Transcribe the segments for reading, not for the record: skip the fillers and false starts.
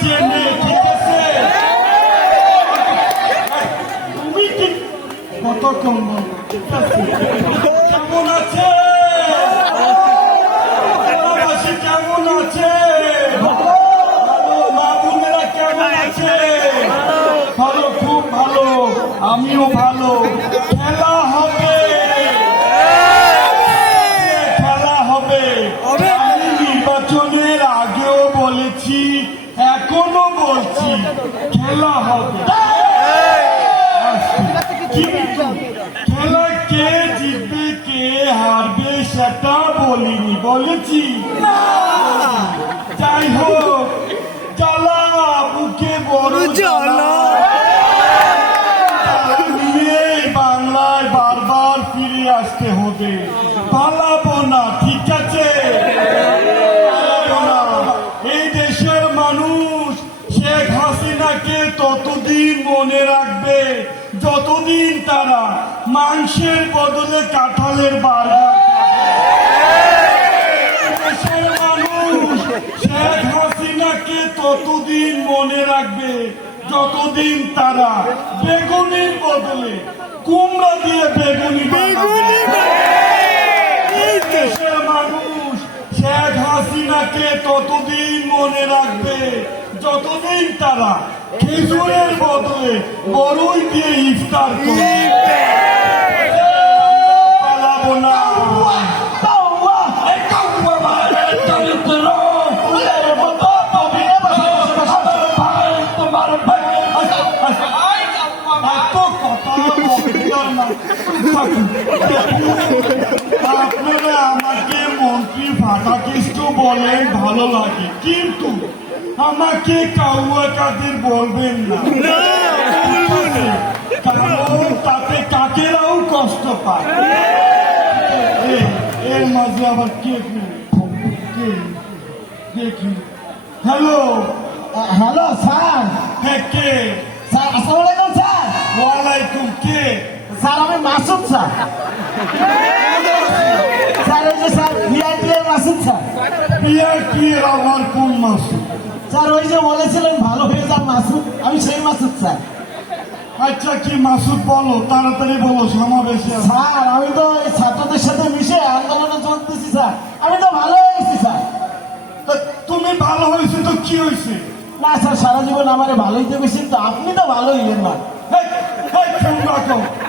চেনে, ঠিক আছে? তুমি ঠিক কত কম্বল, ঠিক আছে? কেমন আছে? কেমন আছে? ভালো, মা বোনেরা কেমন আছে? ভালো, খুব ভালো, আমিও ভালো। খেলা হবে, খেলা হবে। আমি নির্বাচনের আগেও বলেছি, এখনো বলছি, খেলা হবে। কিন্তু খেলা কে জিতবে কে হারবে সেটা বলিনি, বলেছি? যাই হোক, জ্বালা বুকে বড় জ্বালা নিয়ে বাংলায় বারবার ফিরে আসতে হবে। পালাবো না, ঠিক আছে? পালাবো না। এই দেশের মানুষ শেখ হাসিনাকে ততদিন মনে রাখবে যতদিন তারা মাংসের বদলে কাঁঠালের বার্গার দেশের মানুষ শেখ হাসিনাকে ততদিন মনে রাখবে যতদিন তারা বেগুনির বদলে কুমড়া দিয়ে বেগুনি দেশের মানুষ শেখ হাসিনাকে ততদিন মনে রাখবে যতদিন তারা খেজুরের বদলে বড়ই দিয়ে ইফতার করবে। পালাবো না। আপনারা আমাকে মন্ত্রী ফাটাকেষ্ট বলেন, ভালো লাগে, কিন্তু আমাকে কাউয়া কাদের বলবেন না, কারণ তাতে কাকেরাও কষ্ট পায়। এর মাঝে আবার কে দেখি। Hello hello sir. হ্যাঁ, কে? স্যার আসসালামু আলাইকুম স্যার। ওয়ালাইকুম। কে? স্যার আমি মাসুদ স্যার। স্যার ওই যে স্যার ভিআইপি এর মাসুদ স্যার। ভিআইপি এর আমার কোন মাসুদ? স্যার ওই যে বলেছিলেন ভালো হয়ে যান মাসুদ, আমি সেই মাসুদ স্যার। আচ্ছা, কি মাসুদ বলো, তাড়াতাড়ি বলো। সমাবেশে স্যার আমি তো এই ছাত্রদের সাথে মিশে আন্দোলনে যোগ দিচ্ছি স্যার, আমি তো ভালো হয়েছি স্যার। তুমি ভালো হয়েছে তো কি হয়েছে? না স্যার সারা জীবন আমার ভালোই দেখেছেন, তো আপনি তো ভালোই হলেন না।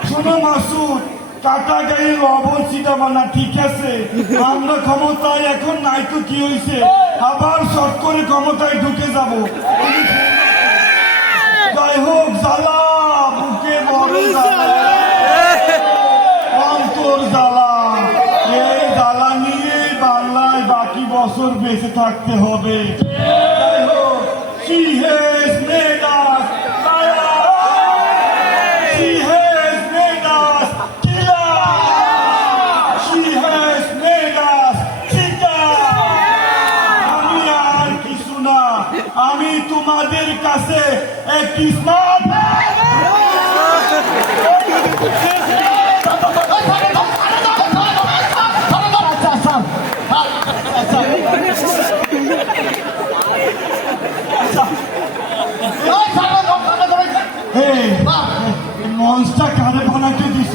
শোনো মাসুদ, কাটা গায়ে লবণ ছিটাবা না, ঠিক আছে? আমরা ক্ষমতায় এখন নাই তো কি হয়েছে, আবার শর্ট করে ক্ষমতায় ঢুকে যাব। যাই হোক, জ্বালা বুকে বড় জ্বালা, অন্তর জ্বালা। এই জ্বালা নিয়ে বাংলায় বাকি বছর বেঁচে থাকতে হবে। যাই হোক, she has made us liars. She has made us killers. She has made us cheaters. আমি আর কিছু না, আমি তোমাদের কাছে একটি স্মার্ট মঞ্চটা কারে বানাতে দিচ্ছ?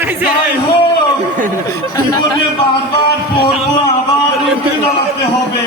নাকি যাই হোক, জীবনে বারবার পড়বো, আবার উঠে দাঁড়াতে হবে।